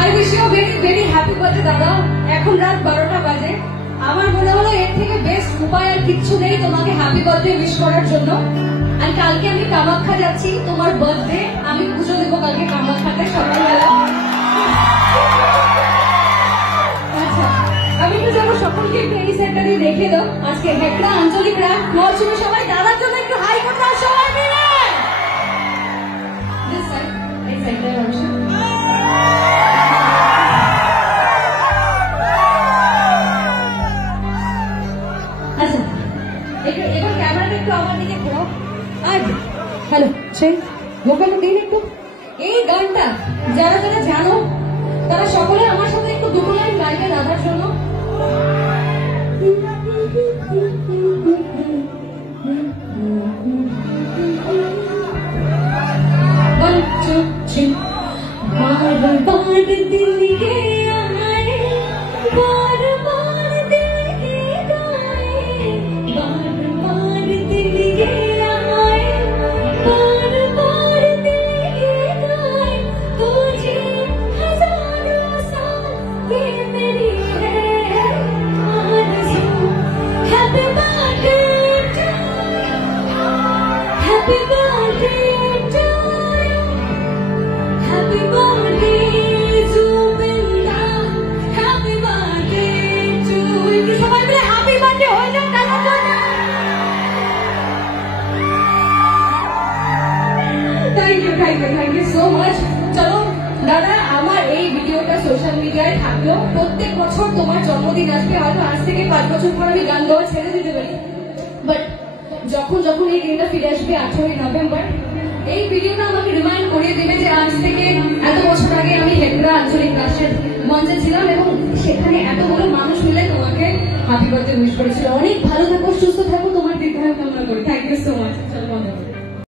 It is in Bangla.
I wish you very very happy birthday দাদা। এখন রাত 12টা বাজে। আমার মনে হলো এর থেকে বেস্ট উপায় আর কিচ্ছু নেই তোমাকে হ্যাপি বার্থডে উইশ করার জন্য। আর কালকে আমি কামাখ্যা যাচ্ছি, তোমার বার্থডে, আমি পুজো দেবো কালকে কামাখ্যাতে সকালবেলা। আচ্ছা, আমি তো যাবো, সকলকে একটু এই সেন্টারে দেখে দাও। আজকে হেকড়া আঞ্চলিক রাত মরশুমে সবাই দাদার জন্য একটু হাই করে দাও সবাই মিলে। দিস সাইড, এই সাইডে অংশ। আচ্ছা, এবার ক্যামেরাটা একটু আমার দিকে ঘোরাও। হ্যালো, সেই ভোকাল দিন একটু। এই গানটা যারা যারা জানো তারা সকলে আমার সাথে একটু দুটো লাইন গাইবে দাদার জন্য। One, two, three. बार बार दिल के आए, बार बार दिल के गाए, बार बार दिल के आए, बार बार दिल के गाए, तुझे हजारों साल ये मेरी है आरज़ू। Happy birthday to you, happy birthday to you, happy birthday Zubinda, happy birthday to you. সবাই মিলে happy birthday হয়ে যাও দাদার জন্য। Thank you so much. চলো দাদা, আমার এই ভিডিওটা সোশ্যাল মিডিয়ায় থাকলো। প্রত্যেক বছর তোমার জন্মদিন আসবে, হয়তো আজ থেকে 5 বছর পর আমি গান গাওয়া ছেড়ে দিতে পারি, বাট যখন যখন এই দিনটা ফিরে আসবে 18ই নভেম্বর, এই ভিডিওটা আমাকে রিমাইন্ড করিয়ে দেবে যে আজ থেকে এত বছর আগে আমি হেকড়া আঞ্চলিক রাষ্ট্রের মঞ্চে ছিলাম এবং সেখানে এতগুলো মানুষ মিলে তোমাকে হ্যাপি বার্থডে উইশ করেছিল। অনেক ভালো থাকো, সুস্থ থাকো, তোমার দীর্ঘায়ু কামনা করি। Thank you so much.